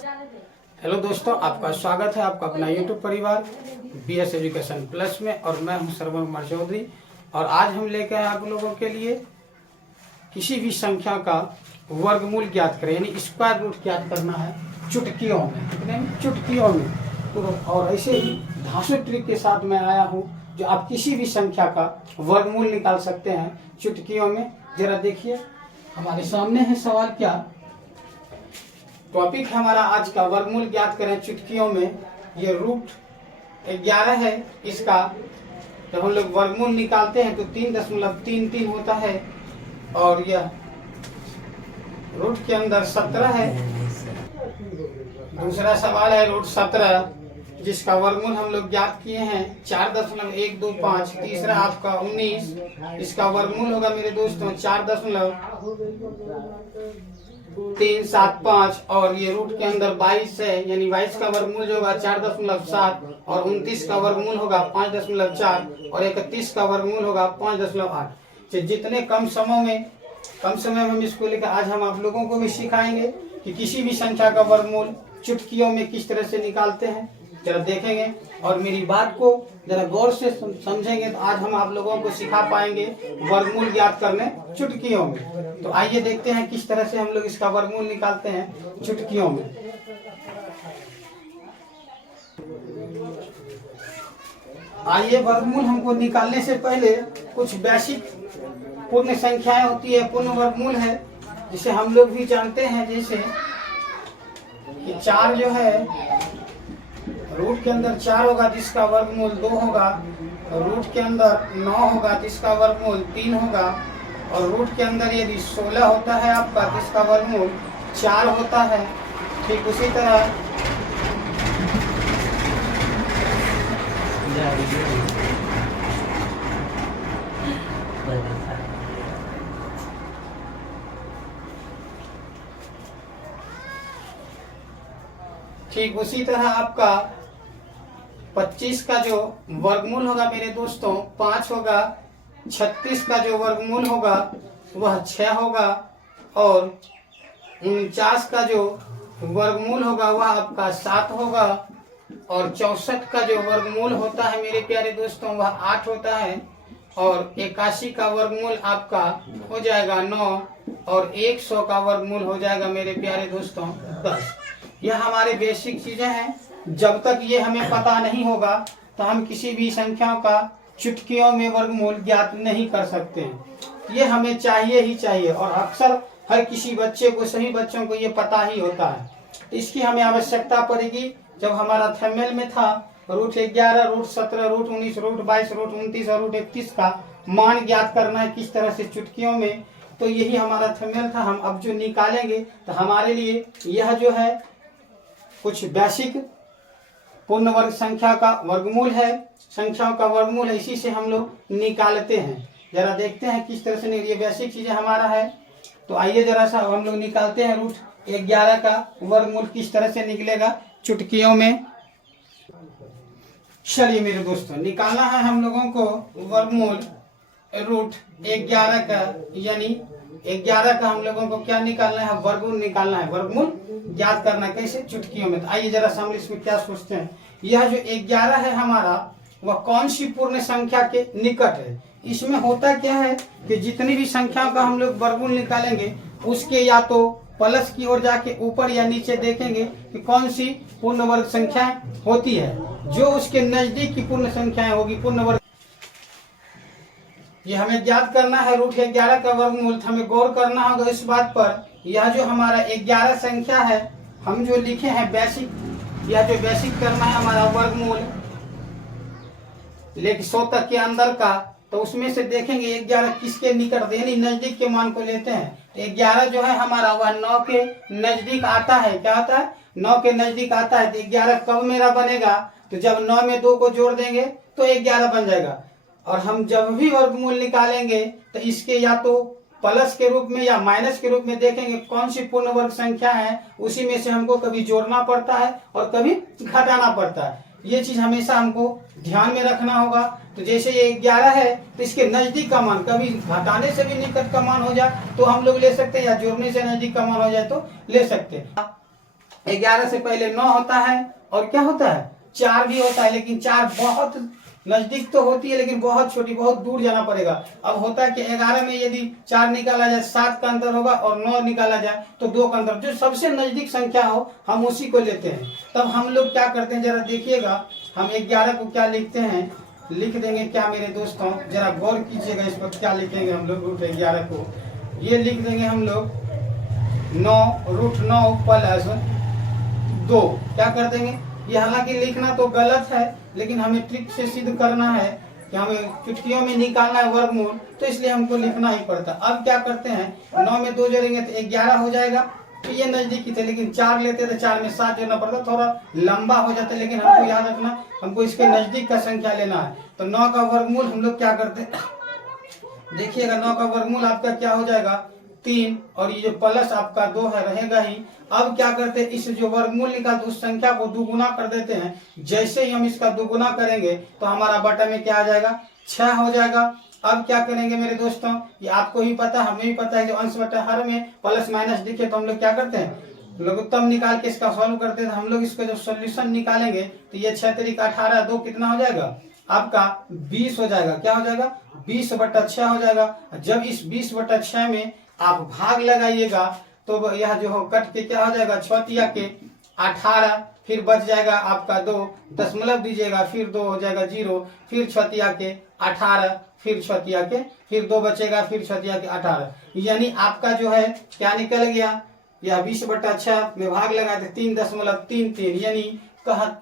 Hello दोस्तों, आपका स्वागत है आपका अपना यूट्यूब परिवार BS एजुकेशन प्लस में। और मैं हूं श्रवण कुमार चौधरी। और आज हम लेकर आए आप लोगों के लिए किसी भी संख्या का वर्गमूल ज्ञात करें, यानी स्क्वायर रूट ज्ञात करना है चुटकियों में, चुटकियों में। तो और ऐसे ही धांसू ट्रिक के साथ मैं आया हूं, जो आप किसी भी संख्या का वर्गमूल निकाल सकते हैं चुटकियों में। जरा देखिए हमारे सामने है सवाल। क्या टॉपिक है हमारा आज का? वर्गमूल ज्ञात करें चुटकियों में। ये रूट 11 है इसका। जब हम लोग वर्गमूल निकालते हैं तो 3.33 होता है। और यह रूट के अंदर 17 है। दूसरा सवाल है रूट 17, जिसका वर्गमूल हम लोग ज्ञात किए हैं 4.125। तीसरा आपका 19, इसका वर्गमूल होगा मेरे दोस्तों 4.375। और ये रूट के अंदर 22 है, यानी 22 का वर्गमूल जो होगा 4.7। और 29 का वर्गमूल होगा 5.4। और 31 का वर्गमूल होगा 5.8। जितने कम समय में हम इसको लेकर आज हम आप लोगों को भी सिखाएंगे कि किसी भी संख्या का वर्गमूल चुटकियों में किस तरह से निकालते हैं। जरा देखेंगे और मेरी बात को जरा गौर से समझेंगे तो आज हम आप लोगों को सिखा पाएंगे वर्गमूल ज्ञात करने चुटकियों में। तो आइए देखते हैं किस तरह से हम लोग इसका वर्गमूल निकालते हैं चुटकियों में। आइए, वर्गमूल हमको निकालने से पहले कुछ बेसिक पूर्ण संख्याएं होती है, पूर्ण वर्गमूल है, जिसे हम लोग भी जानते हैं। जैसे कि 4 जो है रूट के अंदर 4 होगा जिसका वर्गमूल 2 होगा। रूट के अंदर 9 होगा जिसका वर्गमूल 3 होगा। और रूट के अंदर यदि 16 होता है आपका जिसका वर्गमूल 4 होता है। ठीक उसी तरह आपका 25 का जो वर्गमूल होगा मेरे दोस्तों 5 होगा। 36 का जो वर्गमूल होगा वह 6 होगा। और 49 का जो वर्गमूल होगा वह आपका 7 होगा। और 64 का जो वर्गमूल होता है मेरे प्यारे दोस्तों वह 8 होता है। और 81 का वर्गमूल आपका हो जाएगा 9। और 100 का वर्गमूल हो जाएगा मेरे प्यारे दोस्तों 10। यह हमारे बेसिक चीजें हैं। जब तक ये हमें पता नहीं होगा तो हम किसी भी संख्या का चुटकियों में वर्गमूल ज्ञात नहीं कर सकते हैं। ये हमें चाहिए ही चाहिए। और अक्सर हर किसी बच्चे को, सभी बच्चों को ये पता ही होता है। इसकी हमें आवश्यकता पड़ेगी जब हमारा थंबनेल में था route 11, route 17, route 19, route 22, route 29 और रूट 31 का मान ज्ञात करना है किस तरह से चुटकियों में। तो यही हमारा थंबनेल था। हम अब जो निकालेंगे तो हमारे लिए यह जो है कुछ बेसिक पूर्ण वर्ग संख्या का वर्गमूल है, संख्याओं का वर्गमूल है। इसी से हम लोग निकालते हैं। जरा देखते हैं किस तरह से ये बेसिक चीजें हमारा है। तो आइए जरा सा हम लोग निकालते हैं रूट 11 का वर्गमूल किस तरह से निकलेगा चुटकियों में। चलिए मेरे दोस्तों, निकालना है हम लोगों को वर्गमूल रूट 11 का, यानी 11 का हम लोगों को क्या निकालना है? वर्गमूल निकालना है, वर्गमूल ज्ञात करना है कैसे? चुटकियों में। तो आइए जरा सामने इसमें क्या सोचते हैं। यह जो 11 है हमारा, वह कौन सी पूर्ण संख्या के निकट है? इसमें होता क्या है कि जितनी भी संख्याओं का हम लोग वर्गमूल निकालेंगे उसके या तो प्लस की ओर जाके ऊपर या नीचे देखेंगे कि कौन सी पूर्ण वर्ग संख्याएं होती है। जो उसके नजदीक की पूर्ण संख्याएं होगी, पूर्ण वर्ग, ये हमें ज्ञात करना है रूट 11 का वर्गमूल। हमें गौर करना होगा इस बात पर। यह जो हमारा 11 संख्या है, हम जो लिखे हैं बेसिक, यह जो बेसिक करना है हमारा वर्गमूल लेकिन 100 तक के अंदर का, तो उसमें से देखेंगे 11 किसके निकट, यानी नजदीक के मान को लेते हैं। 11 जो है हमारा वह 9 के नजदीक आता है। क्या आता है? 9 के नजदीक आता है। तो 11 कब मेरा बनेगा? तो जब 9 में 2 को जोड़ देंगे तो 11 बन जाएगा। और हम जब भी वर्गमूल निकालेंगे तो इसके या तो प्लस के रूप में या माइनस के रूप में देखेंगे कौन सी पूर्ण वर्ग संख्या है। उसी में से हमको कभी जोड़ना पड़ता है और कभी घटाना पड़ता है। ये चीज हमेशा हमको ध्यान में रखना होगा। तो जैसे ये 11 है तो इसके नजदीक का मान, कभी घटाने से भी निकट का मान हो जाए तो हम लोग ले सकते हैं, या जोड़ने से नजदीक का मान हो जाए तो ले सकते हैं। 11 से पहले 9 होता है और क्या होता है 4 भी होता है, लेकिन 4 बहुत नजदीक तो होती है लेकिन बहुत छोटी, बहुत दूर जाना पड़ेगा। अब होता है कि 11 में यदि 4 निकाला जाए 7 का अंतर होगा और 9 निकाला जाए तो 2 का अंतर, जो सबसे नजदीक संख्या हो हम उसी को लेते हैं। तब हम लोग क्या करते हैं जरा देखिएगा, हम 11 को क्या लिखते हैं, लिख देंगे क्या मेरे दोस्तों, जरा गौर कीजिएगा इस पर क्या लिखेंगे हम लोग। रूट 11 को ये लिख देंगे हम लोग 9 रूट 9 प्लस 2 क्या कर देंगे। ये हालांकि लिखना तो गलत है लेकिन हमें ट्रिक से सिद्ध करना है कि हमें चुटकियों में निकालना है वर्गमूल, तो इसलिए हमको लिखना ही पड़ता। अब क्या करते हैं 9 में 2 जोड़ेंगे तो 11 हो जाएगा। तो ये नजदीकी थे, लेकिन 4 लेते तो 4 में 7 जोड़ना पड़ता, थोड़ा लंबा हो जाता, लेकिन हमको याद रखना हमको इसके नजदीक का संख्या लेना है। तो 9 का वर्गमूल हम लोग क्या करते हैं देखिएगा, 9 का वर्गमूल आपका क्या हो जाएगा 3 और ये जो प्लस आपका 2 है रहेगा ही। अब क्या करते हैं इस जो वर्गमूल निकालते उस संख्या को दुगुना कर देते हैं। जैसे ही हम इसका दुगुना करेंगे तो हमारा बटा में क्या आ जाएगा 6 हो जाएगा। अब क्या करेंगे मेरे दोस्तों, ये आपको ही पता हमें भी पता है, जो अंश बटा हर में प्लस माइनस दिखे तो हम लोग क्या करते हैं लघुत्तम निकाल के इसका सॉल्व करते हैं। हम लोग इसका जब सोल्यूशन निकालेंगे तो ये 6 तरीका 18 2 कितना हो जाएगा आपका 20 हो जाएगा। क्या हो जाएगा 20/6 हो जाएगा। जब इस 20/6 में आप भाग लगाइएगा तो यह जो हो कट के क्या हो जाएगा 6 तिया के 18, फिर बच जाएगा आपका 2, दशमलव दीजिएगा, फिर 2 हो जाएगा 0, फिर 6 तिया के 18, फिर 6 तिया के, फिर 2 बचेगा, फिर 6 तिया के 18। यानी आपका जो है क्या निकल गया, यह 20/6 में भाग लगाए थे 3.33, यानी कहा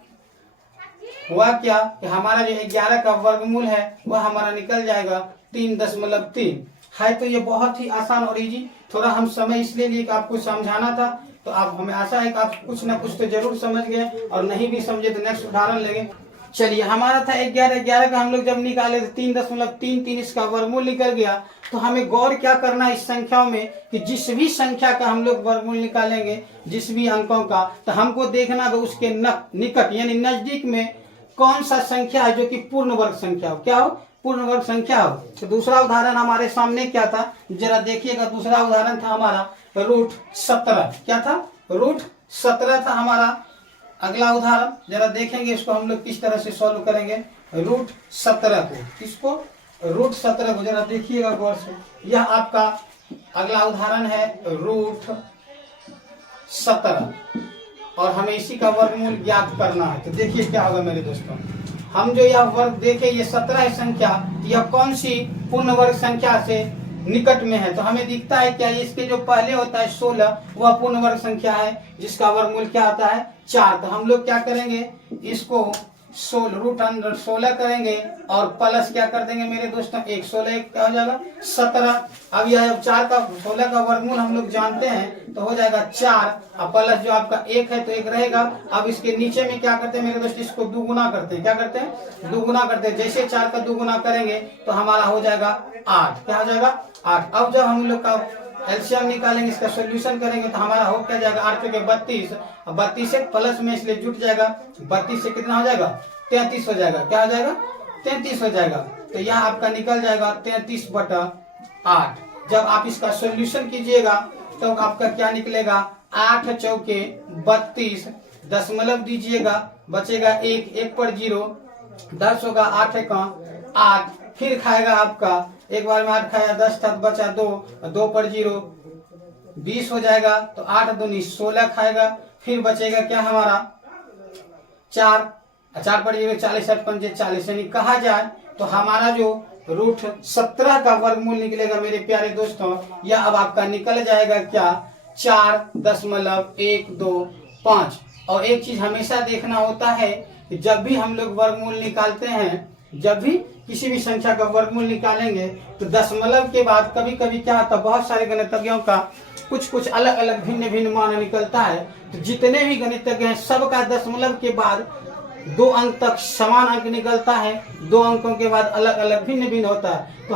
हुआ क्या कि हमारा जो 11 का वर्गमूल है वह हमारा निकल जाएगा 3.3 है। तो ये बहुत ही आसान और इजी, थोड़ा हम समय इसलिए लिए कि आपको समझाना था। तो आप हमें आशा है कि आप कुछ ना कुछ तो जरूर समझ गए, और नहीं भी समझे तो नेक्स्ट उदाहरण लेंगे। चलिए हमारा था 11 का हम लोग जब निकाले 3.33 इसका वर्गमूल निकल गया। तो हमें गौर क्या करना है इस संख्याओं में कि जिस भी संख्या का हम लोग वर्गमूल निकालेंगे, जिस भी अंकों का, तो हमको देखना है उसके निकट यानी नजदीक में कौन सा संख्या है जो कि पूर्ण वर्ग संख्या हो। क्या हो पूर्ण वर्ग संख्या हो। तो दूसरा उदाहरण हमारे सामने क्या था जरा देखिएगा। दूसरा उदाहरण था हमारा √17। क्या था √17 था हमारा अगला उदाहरण। जरा देखेंगे इसको हम लोग किस तरह से सॉल्व करेंगे √17 को। किसको √17 को जरा देखिएगा गौर से। यह आपका अगला उदाहरण है √17 और हमें इसी का वर्गमूल ज्ञात करना है। तो देखिए क्या होगा मेरे दोस्तों, हम जो यह वर्ग देखे ये 17 है संख्या, यह कौन सी पूर्ण वर्ग संख्या से निकट में है। तो हमें दिखता है क्या इसके जो पहले होता है 16 वह पूर्ण वर्ग संख्या है जिसका वर्गमूल क्या आता है 4। तो हम लोग क्या करेंगे इसको 16 करेंगे और प्लस क्या कर देंगे मेरे दोस्तों 1 16 क्या हो जाएगा 17। अब यह 4 का 16 का वर्गमूल हम लोग जानते हैं तो हो जाएगा 4 और प्लस जो आपका 1 है तो 1 रहेगा। अब इसके नीचे में क्या करते हैं मेरे दोस्त इसको दुगुना करते हैं। क्या करते हैं दुगुना करते हैं। जैसे 4 का दुगुना करेंगे तो हमारा हो जाएगा 8। क्या हो जाएगा 8। अब जब हम लोग का एलसीएम निकालेंगे इसका सॉल्यूशन करेंगे तो हमारा हो क्या जाएगा 8 के 32 और 32 से प्लस में इसलिए जुट जाएगा 32 से कितना हो जाएगा 33 हो जाएगा। क्या हो जाएगा 33 हो जाएगा। तो यह आपका निकल जाएगा 33/8। जब आप इसका सॉल्यूशन कीजिएगा तो आपका क्या निकलेगा 8 चौके 32, दशमलव दीजिएगा बचेगा 1, 1 पर 0, 10 होगा 8 का 8, फिर खाएगा आपका एक बार में 8 खाया 10 था बचा 2, 2 पर 0 20 हो जाएगा। तो 8 दूनी 16 खाएगा, फिर बचेगा क्या हमारा 4, 4 पर 0 40, 8 पंजे 40। यानी कहा जाए तो हमारा जो √17 का वर्गमूल निकलेगा मेरे प्यारे दोस्तों, यह अब आपका निकल जाएगा क्या 4.125। और एक चीज हमेशा देखना होता है कि जब भी हम लोग वर्गमूल निकालते हैं, जब भी किसी भी संख्या का वर्गमूल निकालेंगे तो दशमलव के बाद कभी कभी क्या होता है बहुत सारे गणितज्ञों का कुछ अलग अलग भिन्न भिन्न मान निकलता है। तो जितने भी गणितज्ञ हैं सबका दशमलव के बाद 2 अंक तक समान अंक निकलता है, 2 अंकों के बाद अलग अलग भिन्न भिन्न होता है। तो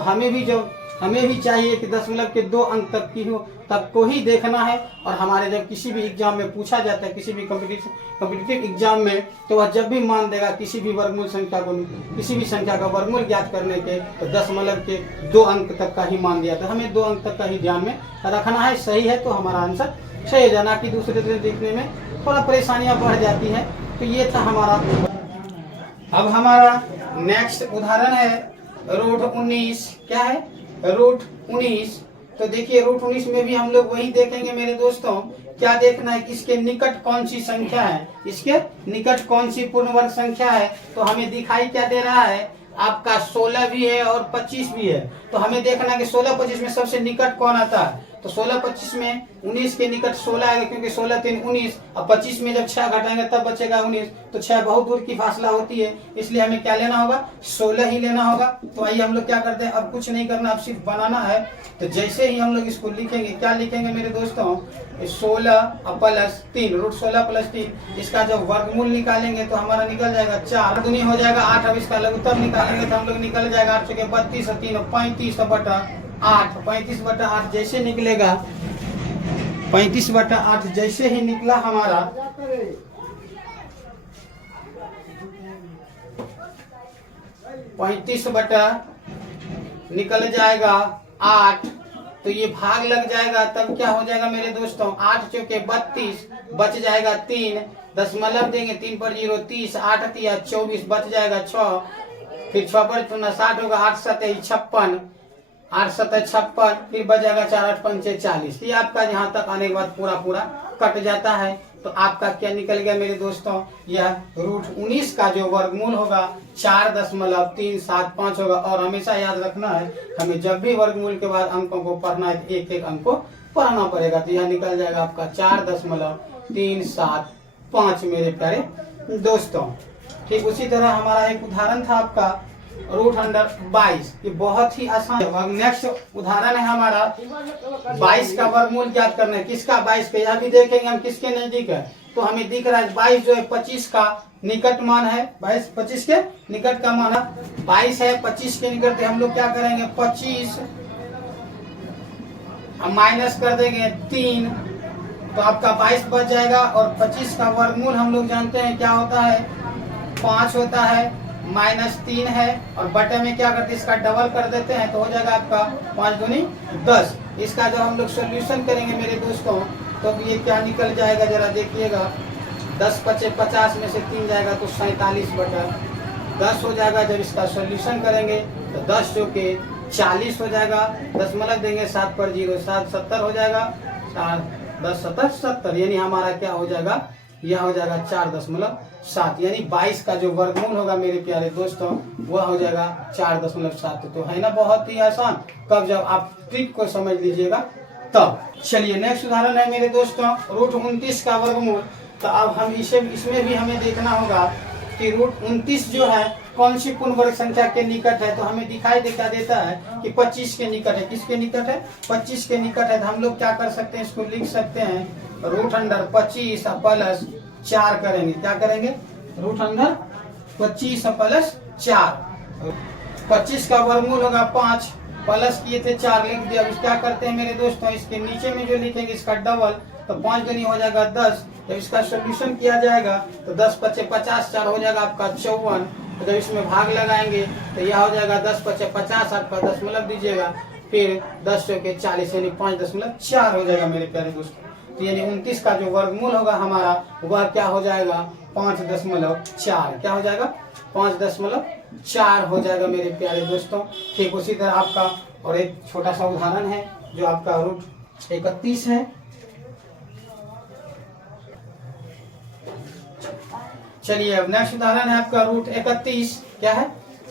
हमें भी चाहिए कि दशमलव के 2 अंक तक की हो तक को ही देखना है। और हमारे जब किसी भी एग्जाम में पूछा जाता है, किसी भी कॉम्पिटिटिव एग्जाम में, तो वह जब भी मान देगा किसी भी वर्गमूल संख्या को, किसी भी संख्या का वर्गमूल ज्ञात करने के, तो दशमलव के 2 अंक तक का ही मान दिया था। हमें 2 अंक तक का ही ध्यान में रखना है। सही है तो हमारा आंसर सही है, ना कि दूसरे दिन देखने में थोड़ा परेशानियां बढ़ जाती है। तो ये था हमारा। अब हमारा नेक्स्ट उदाहरण है रूट 19। क्या है? रूट 19। तो देखिए रूट 19 में भी हम लोग वही देखेंगे मेरे दोस्तों। क्या देखना है कि इसके निकट कौन सी संख्या है, इसके निकट कौन सी पूर्ण वर्ग संख्या है। तो हमें दिखाई क्या दे रहा है, आपका 16 भी है और 25 भी है। तो हमें देखना कि 16 25 में सबसे निकट कौन आता है। तो 16 25 में 19 के निकट 16 आएगा, क्योंकि 16 3 19 और 25 में जब 6 घटाएंगे तब बचेगा 19। तो 6 बहुत दूर की फासला होती है, इसलिए हमें क्या लेना होगा, 16 ही लेना होगा। तो आइए हम लोग क्या करते हैं, अब कुछ नहीं करना, अब सिर्फ बनाना है। तो जैसे ही हम लोग इसको लिखेंगे, क्या लिखेंगे मेरे दोस्तों, 16 प्लस 3, रूट 16 प्लस 3, इसका जब वर्गमूल निकालेंगे तो हमारा निकल जाएगा 4 दूनी हो जाएगा 8। अब इसका लघुत्तम निकालेंगे तो हम लोग निकल जाएगा 8 चौके 32 और 3 35 बटा 8। 35 बटा 8 जैसे निकलेगा, 35 बटा 8 जैसे ही निकला हमारा, पैंतीस बटा निकल जाएगा 8। तो ये भाग लग जाएगा, तब क्या हो जाएगा मेरे दोस्तों, 8 चौके 32, बच जाएगा 3, दशमलव देंगे 3 पर 0 30, 8 तिया 24, बच जाएगा 6, फिर 6 पर 60 होगा, 8 सतह 56, 8 सतह 56, फिर बच जाएगा 4 8 पंचे 40। ये आपका यहाँ तक आने के बाद पूरा पूरा कट जाता है। तो आपका क्या निकल गया मेरे दोस्तों, यह रूट 19 का जो वर्गमूल होगा 4.375 होगा। और हमेशा याद रखना है, हमें जब भी वर्गमूल के बाद अंकों को पढ़ना है तो एक एक अंक को पढ़ना पड़ेगा। तो यह निकल जाएगा आपका 4.375 मेरे प्यारे दोस्तों। ठीक उसी तरह हमारा एक उदाहरण था आपका रूट अंडर 22। ये बहुत ही आसान है। नेक्स्ट उदाहरण है हमारा 22 का वर्गमूल ज्ञात करना है। किसका? 22 का। यह भी देखेंगे हम किसके नजदीक है। तो हमें दिख रहा है 22 जो है 25 का निकट मान है। 22 25 के निकट का मान है, 22 है 25 के निकट। हम लोग क्या करेंगे, 25 माइनस कर देंगे 3, तो आपका 22 बच जाएगा। और 25 का वर्गमूल हम लोग जानते हैं क्या होता है, 5 होता है, माइनस 3 है, और बटे में क्या करते हैं, इसका डबल कर देते हैं, तो हो जाएगा आपका 5 दूनी 10। इसका जब हम लोग सोल्यूशन करेंगे मेरे दोस्तों, तो ये क्या निकल जाएगा जरा देखिएगा, 10 पचे 50 में से 3 जाएगा तो 47 बटा 10 हो जाएगा। जब इसका सोल्यूशन करेंगे तो 10 जो के 40 हो जाएगा, दशमलव देंगे 7 पर 0 7 70 हो जाएगा, 10 70 70, यानी हमारा क्या हो जाएगा, यह हो जाएगा 4.7, यानी 22 का जो वर्गमूल होगा मेरे प्यारे दोस्तों वह हो जाएगा 4.7। तो है ना बहुत ही आसान। कब जब आप ट्रिक को समझ लीजिएगा तब। चलिए नेक्स्ट उदाहरण है मेरे दोस्तों रूट 29 का वर्गमूल। तो अब हम इसमें भी हमें देखना होगा कि रूट 29 जो है कौन सी पूर्ण वर्ग संख्या के निकट है। तो हमें दिखाई देता है कि 25 के निकट है। किसके निकट है, 25 के निकट है। तो हम लोग क्या कर सकते हैं, इसको लिख सकते हैं रूट अंडर 25 प्लस 4 करेंगे। क्या करेंगे, रूट अंडर 25 प्लस 4। 25 का वर्गमूल होगा 5, प्लस किए थे 4 लिख दिया। अब क्या करते हैं मेरे दोस्तों, इसके नीचे में जो लिखेंगे इसका डबल, तो 5 दूनी हो जाएगा 10। जब इसका सोल्यूशन किया जाएगा तो 10 पचे 50, 4 हो जाएगा आपका 54। तो जब इसमें भाग लगाएंगे तो यह हो जाएगा 10 पचे 50, आपका दशमलव दीजिएगा, फिर 10 चौके 40, यानी 5.4 हो जाएगा मेरे प्यारे दोस्तों। तो यानी 29 का जो वर्गमूल होगा हमारा वह क्या हो जाएगा, 5.4। क्या हो जाएगा, 5.4 हो जाएगा मेरे प्यारे दोस्तों। ठीक उसी तरह आपका और एक छोटा सा उदाहरण है जो आपका रूट 31 है। चलिए अब नेक्स्ट उदाहरण है आपका रूट 31। क्या है,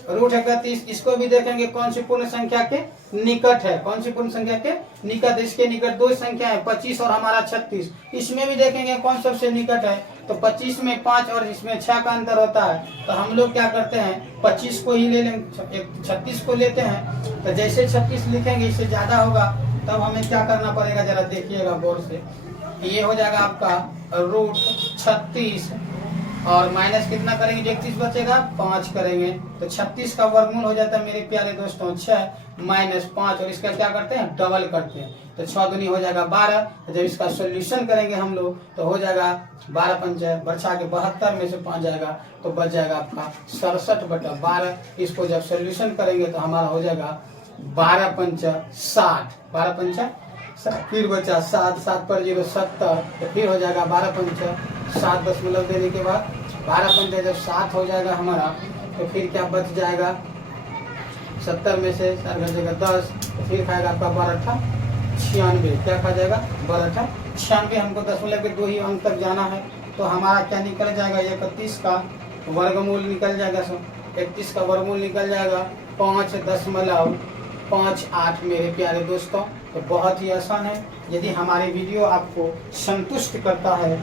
रूट 31। इसको भी देखेंगे कौन सी पूर्ण संख्या के निकट है। कौन सी पूर्ण संख्या के निकट, इसके निकट दो संख्या है 25 और हमारा 36। इसमें भी देखेंगे कौन सबसे निकट है। तो 25 में 5 और इसमें 6 का अंतर होता है। तो हम लोग क्या करते हैं, 25 को ही ले लेंगे, 36 को लेते हैं। तो जैसे 36 लिखेंगे इससे ज्यादा होगा, तब हमें क्या करना पड़ेगा जरा देखिएगा गौर से। ये हो जाएगा आपका रूट 36 और माइनस कितना करेंगे, 31 बचेगा 5 करेंगे। तो 36 का वर्गमूल हो जाता है मेरे प्यारे दोस्तों 6 माइनस 5, और इसका क्या करते हैं, डबल करते हैं। तो 6 दूनी हो जाएगा 12। जब इसका सोल्यूशन करेंगे हम लोग तो हो जाएगा 12 पंचे बचा के 72 में से 5 जाएगा तो बच जाएगा आपका 67 बटा 12। इसको जब सोल्यूशन करेंगे तो हमारा हो जाएगा 12 पंचा 60, 12 पंचा, फिर बचा 7 7 पर 0 70, तो फिर हो जाएगा 12 पंचा 7 दशमलव देने के बाद 12 जब 7 हो जाएगा हमारा, तो फिर क्या बच जाएगा 70 में से 4 घटेगा 10, तो फिर खाएगा आपका 12×96। क्या खा जाएगा 12×96। हमको दशमलव के 2 ही अंक तक जाना है, तो हमारा क्या निकल जाएगा 31 का वर्गमूल निकल जाएगा। 31 का वर्गमूल निकल जाएगा 5.58 मेरे प्यारे दोस्तों। तो बहुत ही आसान है। यदि हमारे वीडियो आपको संतुष्ट करता है,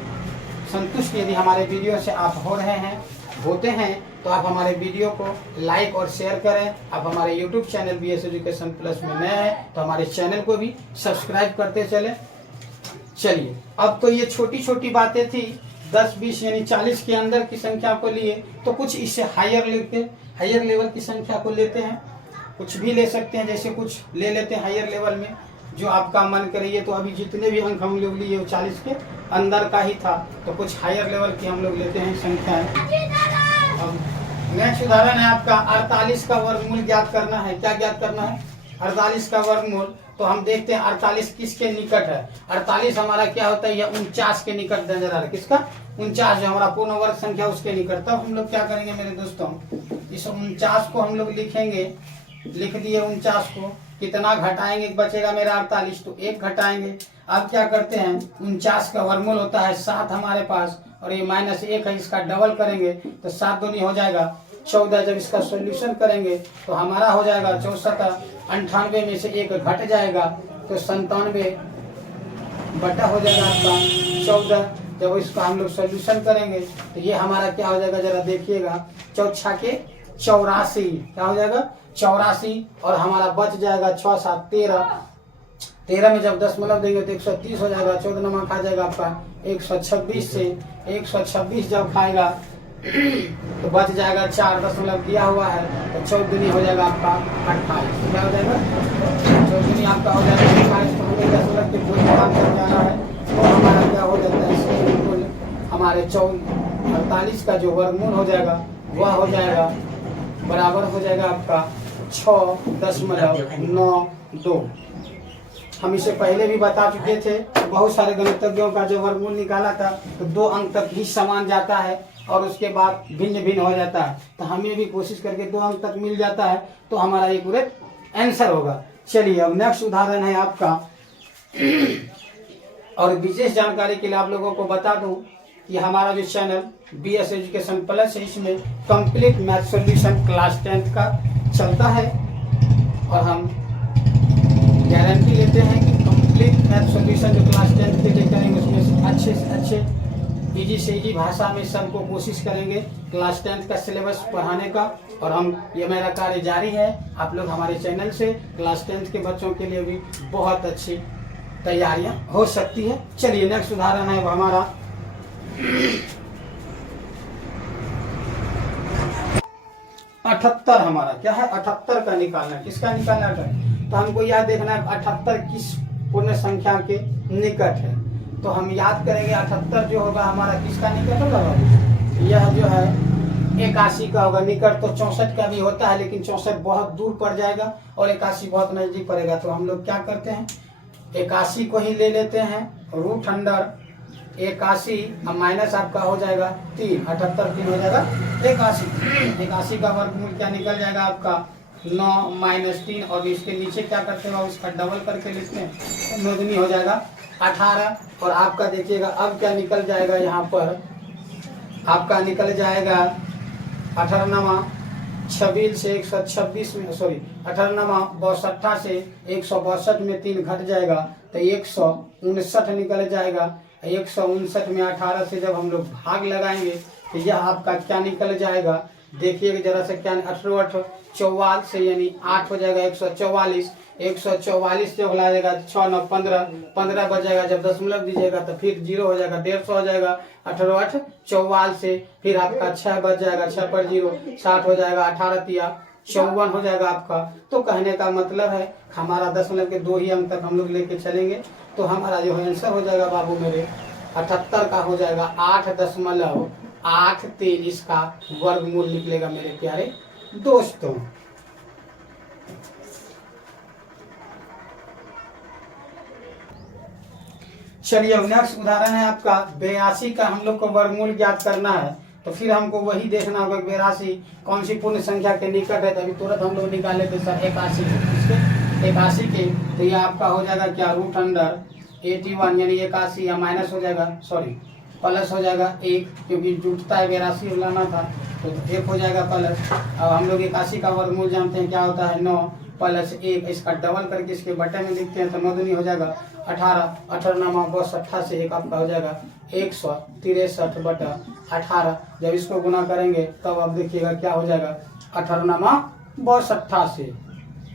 संतुष्ट यदि हमारे वीडियो से आप हो रहे हैं, होते हैं, तो आप हमारे वीडियो को लाइक और शेयर करें। आप हमारे YouTube channel BS education plus में नए हैं तो हमारे चैनल को भी सब्सक्राइब करते चले। चलिए, अब तो ये छोटी छोटी बातें थी, 10, 20 यानी 40 के अंदर की संख्या को लिए, तो कुछ इससे हायर लेवल की संख्या को लेते हैं। कुछ भी ले सकते हैं, जैसे कुछ ले लेते हैं हायर लेवल में जो आपका मन करिए। तो अभी जितने भी अंक हम लोग लिए वो 40 के अंदर का ही था, तो कुछ हायर लेवल की हम लोग लेते हैं संख्याएं। अब नेक्स्ट उदाहरण है आपका 48 का वर्गमूल ज्ञात करना है। क्या ज्ञात करना है 48 का वर्गमूल। तो हम देखते हैं 48 किसके निकट है। 48 हमारा क्या होता है, यह 49 के निकट नजर आ रहा है। किसका 49 जो हमारा पूर्ण वर्ग संख्या उसके निकट। तब हम लोग क्या करेंगे मेरे दोस्तों, इस 49 को हम लोग लिखेंगे, लिख दिए 49 को, कितना घटाएंगे बचेगा मेरा 48, तो 1 घटाएंगे। अब क्या करते हैं 49 का वर्गमूल होता है 7 हमारे पास, और ये -1 है, इसका डबल करेंगे तो 7 दूनी हो जाएगा 14। जब इसका सॉल्यूशन करेंगे तो हमारा हो जाएगा 64। 98 में से 1 घट जाएगा तो 97 बटा हो जाएगा आपका 14। जब इसका हम लोग सॉल्यूशन करेंगे तो ये हमारा क्या हो जाएगा, जरा देखिएगा, 4 के 84। क्या हो जाएगा 84, और हमारा बच जाएगा 6 7 13। 13 में जब दशमलव देंगे तो 130 हो जाएगा। 14 नंबर खा जाएगा आपका 126 से 126 जब खाएगा तो बच जाएगा 4 दशमलव दिया हुआ है, तो 14 हो जाएगा आपका 28। क्या हो जाएगा 14 आपका हो जाएगा 28। तो हमें दशमलव के कोई काम कर जाना है, तो हमारा क्या हो जाता है बिल्कुल हमारे 48 का जो वर्गमूल हो जाएगा वह हो जाएगा बराबर हो जाएगा आपका 6.92। हम इसे पहले भी बता चुके थे। बहुत सारे गणितज्ञों का जो वर्गमूल निकाला था तो 2 अंक तक ही समान जाता है और उसके बाद भिन्न भिन्न हो जाता है। तो हमें भी कोशिश करके 2 अंक तक मिल जाता है तो हमारा ये पूरे आंसर होगा। चलिए, अब नेक्स्ट उदाहरण है आपका, और विशेष जानकारी के लिए आप लोगों को बता दूं कि हमारा जो चैनल BS एजुकेशन प्लस है, इसमें कंप्लीट मैथ सॉल्यूशन क्लास 10 का चलता है, और हम गारंटी लेते हैं कि कंप्लीट मैथ सॉल्यूशन जो क्लास 10 के लिए करेंगे उसमें अच्छे से अच्छे इजी से इजी भाषा में सबको कोशिश करेंगे क्लास 10 का सिलेबस पढ़ाने का। और हम ये मेरा कार्य जारी है। आप लोग हमारे चैनल से क्लास 10 के बच्चों के लिए भी बहुत अच्छी तैयारियां हो सकती है। चलिए, नेक्स्ट उदाहरण है वो हमारा 78। हमारा क्या है 78 का निकालना है। किसका निकालना है, तो हमको यह देखना है 78 किस पूर्ण संख्या के निकट है। तो हम याद करेंगे 78 जो होगा हमारा किसका निकट होगा, यह जो है 81 का होगा निकट। तो 64 का भी होता है, लेकिन 64 बहुत दूर पड़ जाएगा और 81 बहुत नजदीक पड़ेगा। तो हम लोग क्या करते हैं 81 को ही ले लेते हैं, रूट अंडर 81 माइनस आपका हो जाएगा 3, 78 3 हो जाएगा 81। 81 का वर्गमूल क्या निकल जाएगा आपका 9 - 3, और इसके नीचे क्या करते हैं इसका डबल करके लिखते हैं, तो 9 दूनी हो जाएगा 18। और आपका देखिएगा अब क्या निकल जाएगा, यहाँ पर आपका निकल जाएगा 18 26 से 126 में, सॉरी 18 62 से 162 में 3 घट जाएगा तो 159 निकल जाएगा। 159 में 18 से जब हम लोग भाग लगाएंगे तो यह आपका क्या निकल जाएगा, देखिएगा जरा से, क्या 18 44 से यानी 8 हो जाएगा 144। 144 जब लाएगा 6 9 15 15 बच जाएगा। जब दशमलव दीजिएगा तो फिर 0 हो जाएगा, 150 हो जाएगा। 18 8 44 से फिर आपका 6 बच जाएगा, 6 पर 0 60 हो जाएगा। 18 तिया 54 हो जाएगा आपका। तो कहने का मतलब है हमारा दशमलव के 2 ही अंक तक हम लोग लेके चलेंगे तो हमारा जो आंसर हो जाएगा बाबू मेरे 78 का हो जाएगा 8.83 इसका वर्गमूल निकलेगा मेरे प्यारे दोस्तों। चलिए नेक्स्ट उदाहरण है आपका 82 का हम लोग को वर्गमूल ज्ञात करना है। तो फिर हमको वही देखना होगा 82 कौन सी पूर्ण संख्या के निकट है। तो अभी तुरंत हम लोग निकाले थे सर 81 81 के, तो ये आपका हो जाएगा क्या √81 यानी 81 या माइनस हो जाएगा, सॉरी प्लस हो जाएगा 1, क्योंकि जुटता है 82 लाना था तो 1 हो जाएगा प्लस। अब हम लोग 81 का वर्गमूल जानते हैं क्या होता है 9 प्लस 1, इसका डबल करके इसके बटे में लिखते हैं तो 9 दूनी हो जाएगा 18, 18 से 1 आपका हो जाएगा 163/18। जब इसको गुना करेंगे तब आप देखिएगा क्या हो जाएगा 18 से,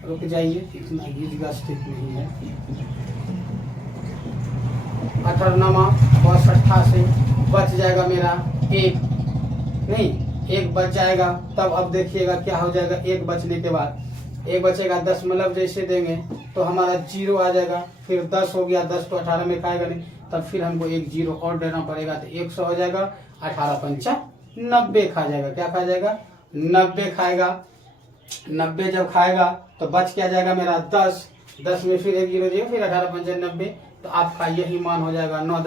रुक जाइए इतना गीज गास्टिक नहीं है, 18 से बच जाएगा मेरा 1, नहीं 1 बच जाएगा। तब अब देखिएगा क्या हो जाएगा 1 बचने के बाद 1 बचेगा, दशमलव जैसे देंगे तो हमारा 0 आ जाएगा, फिर 10 हो गया, 10 तो 18 में खाएगा नहीं, तब फिर हमको 1 0 और देना पड़ेगा तो 100 हो जाएगा, 18 पंचा 90 खा जाएगा। क्या खा जाएगा 90 खाएगा। 90 जब खाएगा तो बच क्या जाएगा मेरा 10 में फिर 1 0 0 फिर 18 पंचा 90, तो आपका यही मान हो जाएगा 9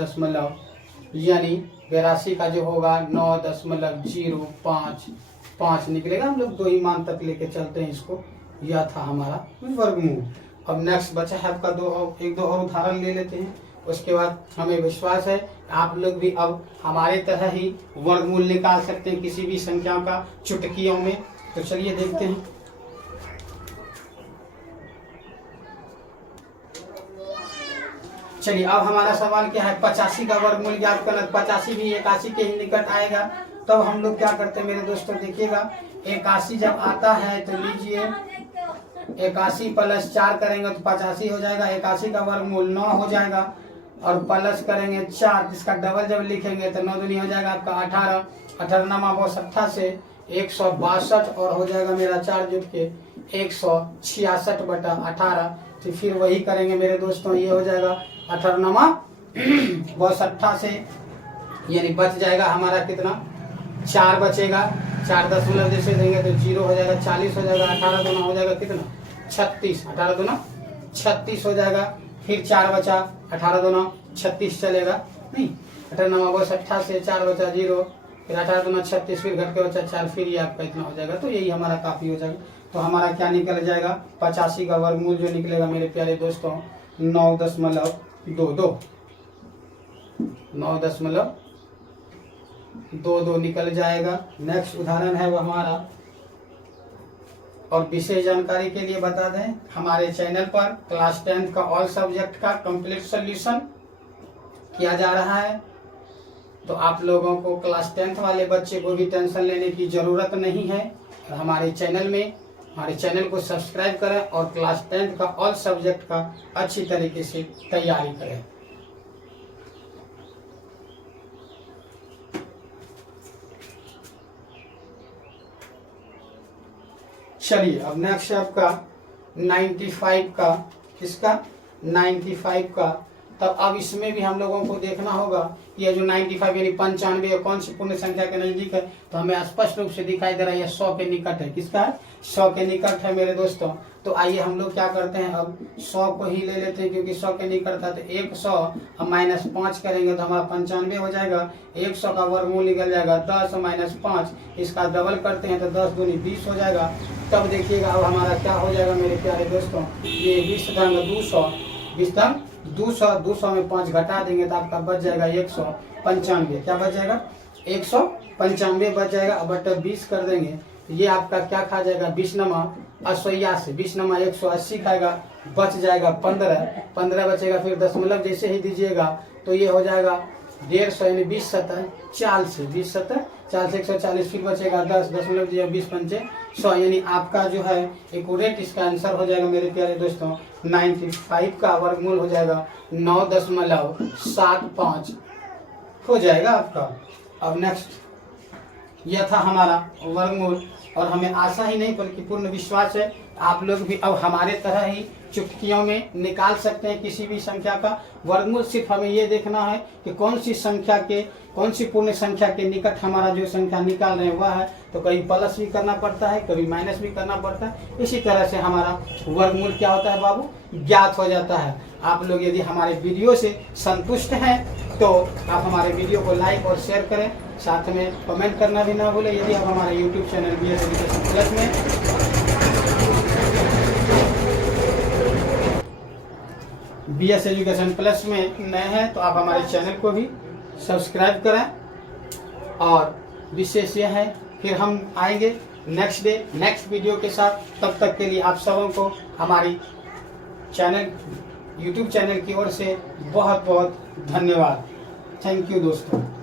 यानी 82 का जो होगा 9.05 निकलेगा। हम लोग 2 ही मान तक लेके चलते हैं इसको। यह था हमारा वर्गमूल। अब नेक्स्ट बचा है आपका 1-2 और उदाहरण ले लेते हैं, उसके बाद हमें विश्वास है आप लोग भी अब हमारे तरह ही वर्गमूल निकाल सकते हैं किसी भी संख्या का चुटकियों में। तो चलिए देखते हैं। चलिए अब हमारा सवाल क्या है 85 का वर्गमूल ज्ञात करना। 85 भी 81 के ही निकट आएगा। तब हम लोग क्या करते हैं मेरे दोस्तों, देखिएगा 81 जब आता है तो लीजिए 81 + 4 करेंगे तो 85 हो जाएगा। 81 का वर्गमूल 9 हो जाएगा और प्लस करेंगे 4, इसका डबल जब लिखेंगे तो 9 दूनी हो जाएगा आपका 18, 18 से 162 और हो जाएगा मेरा 4 जुट के 166/18। तो फिर वही करेंगे मेरे दोस्तों, ये हो जाएगा 18 से यानी बच जाएगा हमारा कितना 4 बचेगा। 4 दशमलव जैसे देंगे तो 0 हो जाएगा, 40 हो जाएगा। 18 दूना हो जाएगा कितना 36, 18 दूना 36 हो जाएगा। फिर 4 बचा, 18 दूना 36 चलेगा नहीं, 18 से 4 बचा 0, फिर 18 दूना 36, फिर घर के बचा 4, फिर ये आपका इतना हो जाएगा। तो यही हमारा काफी हो जाएगा। तो हमारा क्या निकल जाएगा 85 का वर्गमूल जो निकलेगा मेरे प्यारे दोस्तों 9.22 निकल जाएगा। नेक्स्ट उदाहरण है वो हमारा, और विशेष जानकारी के लिए बता दें हमारे चैनल पर क्लास 10 का ऑल सब्जेक्ट का कंप्लीट सॉल्यूशन किया जा रहा है। तो आप लोगों को क्लास 10 वाले बच्चे को भी टेंशन लेने की जरूरत नहीं है। हमारे चैनल को सब्सक्राइब करें और क्लास 10 का ऑल सब्जेक्ट का अच्छी तरीके से तैयारी करें। चलिए अब नेक्स्ट है आपका 95 का, किसका 95 का। तब अब इसमें भी हम लोगों को देखना होगा ये जो 95 यानी 95 कौन सी पूर्ण संख्या के नजदीक है। तो हमें स्पष्ट रूप से दिखाई दे रहा है 100 के निकट है। किसका है 100 के निकट है मेरे दोस्तों। तो आइए हम लोग क्या करते हैं, अब 100 को ही ले लेते हैं क्योंकि 100 के निकट था। तो 100 अब -5 करेंगे तो हमारा 95 हो जाएगा। 100 का वर्गमूल निकल जाएगा 10 - 5, इसका डबल करते हैं तो 10 दूनी 20 हो जाएगा। तब देखिएगा अब हमारा क्या हो जाएगा मेरे प्यारे दोस्तों, ये 20 × 200, 20 × 200 में 5 घटा देंगे तो आपका बच जाएगा 195। क्या बच जाएगा 195 बच जाएगा। अब बटा 20 कर देंगे, ये आपका क्या खा जाएगा 20 नमा 88, 20 नमा 180 खाएगा, बच जाएगा 15 बचेगा। फिर दशमलव जैसे ही दीजिएगा तो ये हो जाएगा 150 यानी 20 7 4 से 20 7 4 से 140, फिर बचेगा 10, दशमलव 20 पंचे 100 यानी आपका जो है एक्यूरेट इसका आंसर हो जाएगा मेरे प्यारे दोस्तों 95 का वर्गमूल हो जाएगा 9.75 हो जाएगा आपका। अब नेक्स्ट यह था हमारा वर्गमूल, और हमें आशा ही नहीं बल्कि पूर्ण विश्वास है आप लोग भी अब हमारे तरह ही चुटकियों में निकाल सकते हैं किसी भी संख्या का वर्गमूल। सिर्फ हमें ये देखना है कि कौन सी पूर्ण संख्या के निकट हमारा जो संख्या निकाल रहे हैं वह है। तो कभी प्लस भी करना पड़ता है, कभी माइनस भी करना पड़ता है। इसी तरह से हमारा वर्गमूल क्या होता है बाबू, ज्ञात हो जाता है। आप लोग यदि हमारे वीडियो से संतुष्ट हैं तो आप हमारे वीडियो को लाइक और शेयर करें, साथ में कमेंट करना भी ना भूलें। यदि आप हमारे YouTube channel BS education plus में नए हैं तो आप हमारे चैनल को भी सब्सक्राइब करें। और विशेष यह है, फिर हम आएंगे नेक्स्ट वीडियो के साथ। तब तक के लिए आप सबों को हमारी यूट्यूब चैनल की ओर से बहुत बहुत धन्यवाद। थैंक यू दोस्तों।